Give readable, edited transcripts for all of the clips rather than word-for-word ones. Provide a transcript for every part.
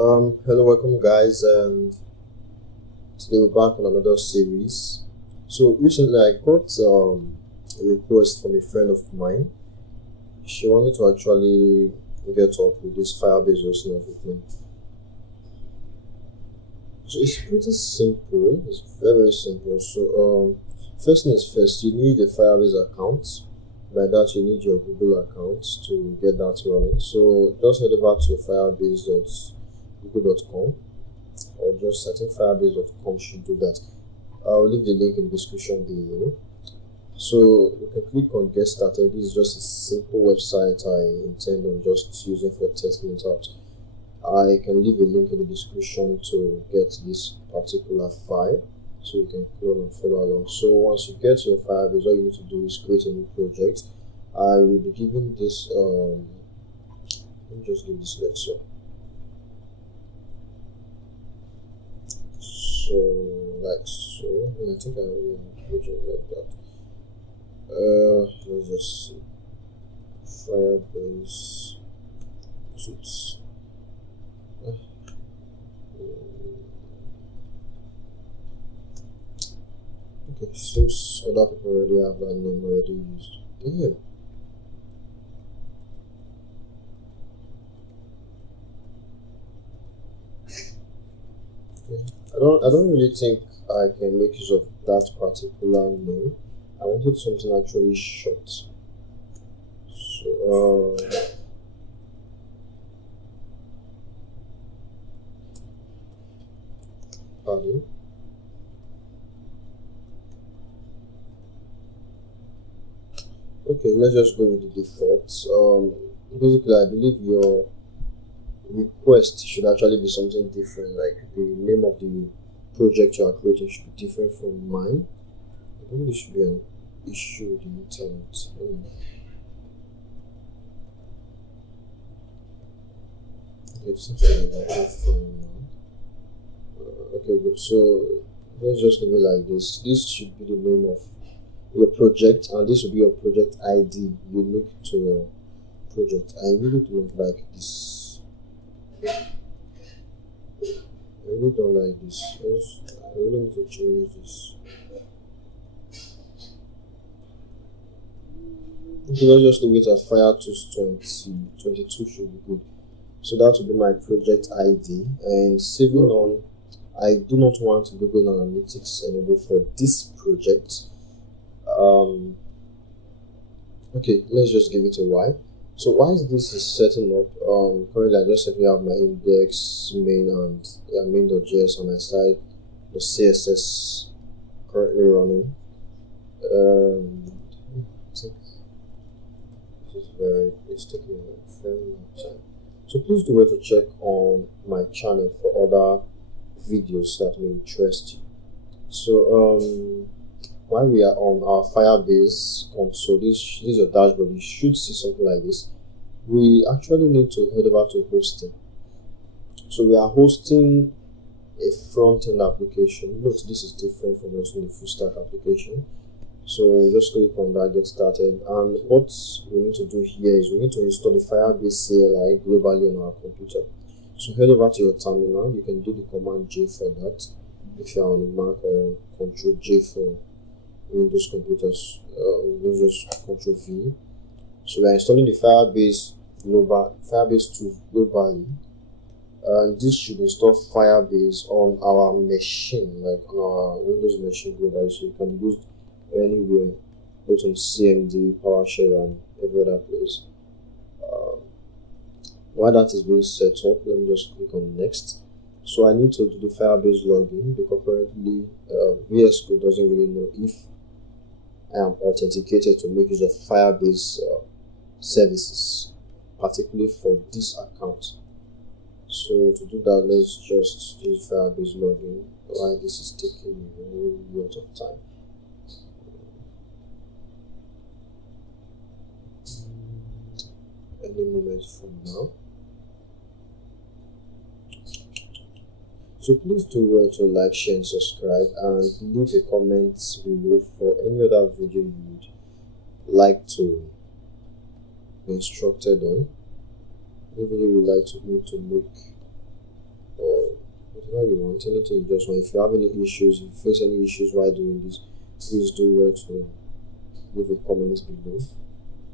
Hello, welcome guys, and today we're back on another series. So recently I got a request from a friend of mine. She wanted to actually get up with this Firebase hosting of with me. So it's pretty simple. It's very simple. So first thing is first, you need a Firebase account. By that you need your Google account to get that running. So just head over to firebase.google.com, or just I think firebase.com should do that. I'll leave the link in the description below. So you can click on get started. This is just a simple website I intend on just using for testing it out. I can leave a link in the description to get this particular file, so you can clone and follow along. So once you get your Firebase, all you need to do is create a new project. I will be giving this let me just give this lecture. So like so, I think I already have a project like that. Let's just see. Firebase tools. Okay, seems other people already have that name already used. Yeah. Okay. I don't really think I can make use of that particular name. I wanted something actually short. So pardon. Okay, let's just go with the default. Basically I believe your request should actually be something different, like the name of the project you are creating should be different from mine. I think this should be an issue with the internet. Okay, it seems to be working fine now. Okay, good. So let's just leave it like this. This should be the name of your project, and this will be your project ID unique to your project. I really don't like this. I really don't like this. I really need to change this. Okay, let's just leave it at Fire 2022 should be good. So that will be my project ID, and saving on. I do not want Google Analytics enabled for this project. Okay, let's just give it a Y. So while this is setting up, currently I just simply have my index main and main.js on my side, the CSS currently running. I think it's taking a very long time. So please do well to check on my channel for other videos that may interest you. So while we are on our Firebase console, this is your dashboard. You should see something like this. We actually need to head over to hosting. So we are hosting a front-end application. Note this is different from hosting a full stack application. So just click on that, get started, and what we need to do here is we need to install the Firebase CLI globally on our computer. So head over to your terminal. You can do the command J for that if you are on a Mac, or Control J for Windows computers. Windows Control V. So we are installing the Firebase tools globally, and this should install Firebase on our machine, like on our Windows machine globally, so you can use anywhere, both on CMD, PowerShell, and every other place. While that is being set up, let me just click on next. So I need to do the Firebase login, because currently VS Code doesn't really know if I am authenticated to make use of Firebase services, particularly for this account. So to do that, let's just do Firebase login. Why this is taking a whole lot of time. Any moment from now. So please do well to like, share, and subscribe, and leave a comment below for any other video you would like to be instructed on. Any video you would like me to make whatever you want, anything you just want. If you have any issues, if you face any issues while doing this, please do well to leave a comment below,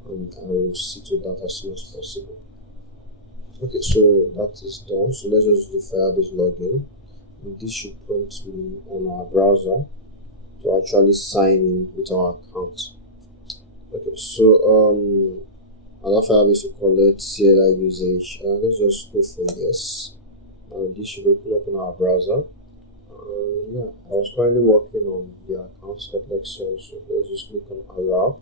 and I will see to that as soon as possible. Okay, so that is done. So let's just do Firebase login. And this should prompt me on our browser to actually sign in with our account. Okay, so allow Firebase to collect CLI usage. Let's just go for yes. This should open up in our browser. Yeah, I was currently working on the account selection, so let's just click on allow,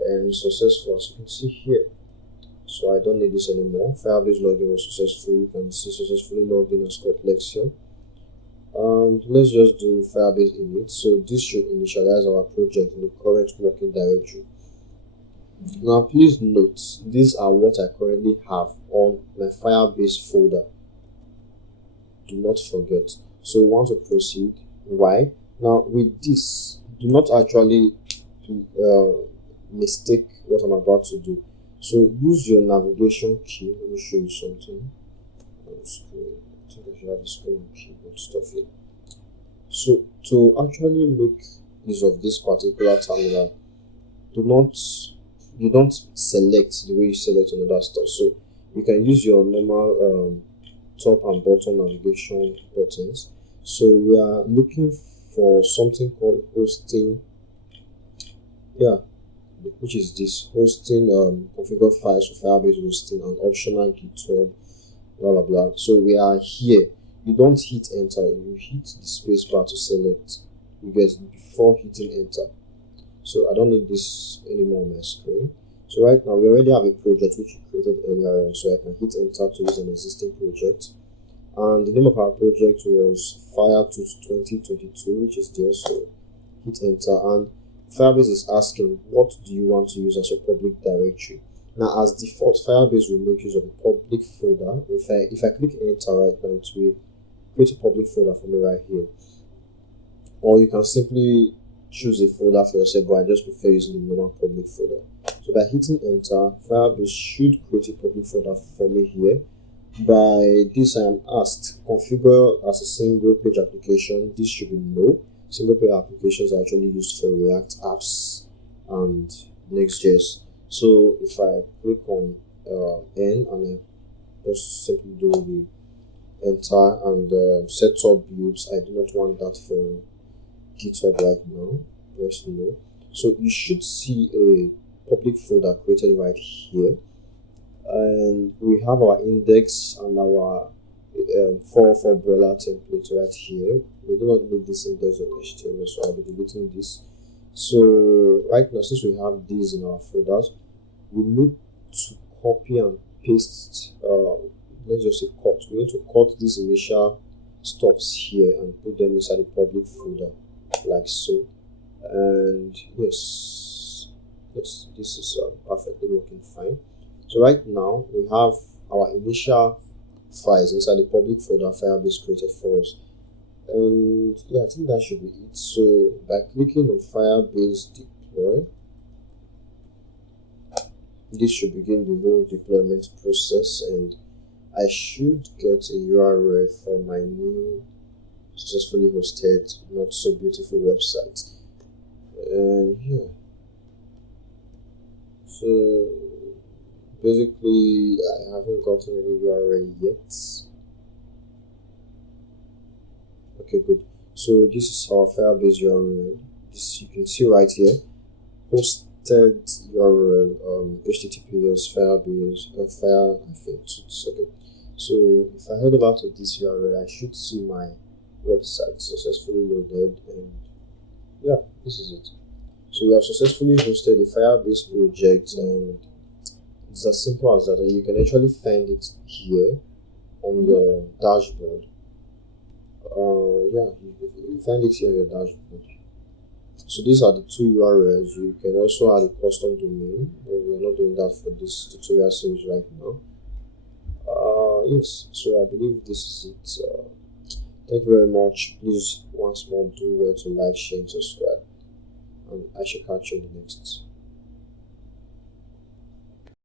and successful, as you can see here. So I don't need this anymore. Firebase login was successful. You can see successfully logged in as Scott Lexion. Let's just do Firebase init. So this should initialize our project in the current working directory. Now please note, these are what I currently have on my Firebase folder. Do not forget. So we want to proceed. Why? Now with this, do not actually mistake what I'm about to do. So use your navigation key. Let me show you something. I think I should have a screen and keyboard stuff here. So to actually make use of this particular terminal, you don't select the way you select another stuff. So you can use your normal top and bottom navigation buttons. So we are looking for something called hosting, which is this hosting, configure files for Firebase hosting, and optional GitHub, blah blah blah. So we are here. You don't hit enter, you hit the space bar to select. You get before hitting enter. So I don't need this anymore on my screen. So right now we already have a project which we created earlier on, so I can hit enter to use an existing project. And the name of our project was Fire to 2022, which is there. So hit enter, and Firebase is asking, what do you want to use as your public directory? Now, as default, Firebase will make use of a public folder. If I click enter right now, it will create a public folder for me right here. Or you can simply choose a folder for yourself, but I just prefer using the normal public folder. So by hitting enter, Firebase should create a public folder for me here. By this, I am asked configure as a single page application. This should be no. Single page applications are actually used for React apps and Next.js. So if I click on N and I just simply do the enter and set up builds, I do not want that for GitHub right now. Press no. So you should see a public folder created right here, and we have our index and our for umbrella template right here. We do not need this index.html, so I'll be deleting this. So right now, since we have these in our folders, we need to copy and paste, let's just say cut. We need to cut these initial stuffs here and put them inside the public folder like so. And yes, this is perfectly working fine. So right now we have our initial files inside the public folder Firebase created for us, and yeah, I think that should be it. So by clicking on Firebase deploy, this should begin the whole deployment process, and I should get a URL for my new successfully hosted, not so beautiful website. And yeah, so basically I haven't gotten any URL yet. Okay, good. So this is our Firebase URL. This you can see right here, hosted URL, https Firebase fire. Okay. So if I head over to this URL, I should see my website successfully loaded, and yeah, this is it. So you have successfully hosted a Firebase project, and it's as simple as that. And you can actually find it here on your dashboard. Yeah, you can find it here on your dashboard. So these are the two URLs. You can also add a custom domain, but we're not doing that for this tutorial series right now. Yes, so I believe this is it. Thank you very much. Please once more do well to like, share, and subscribe, and I shall catch you in the next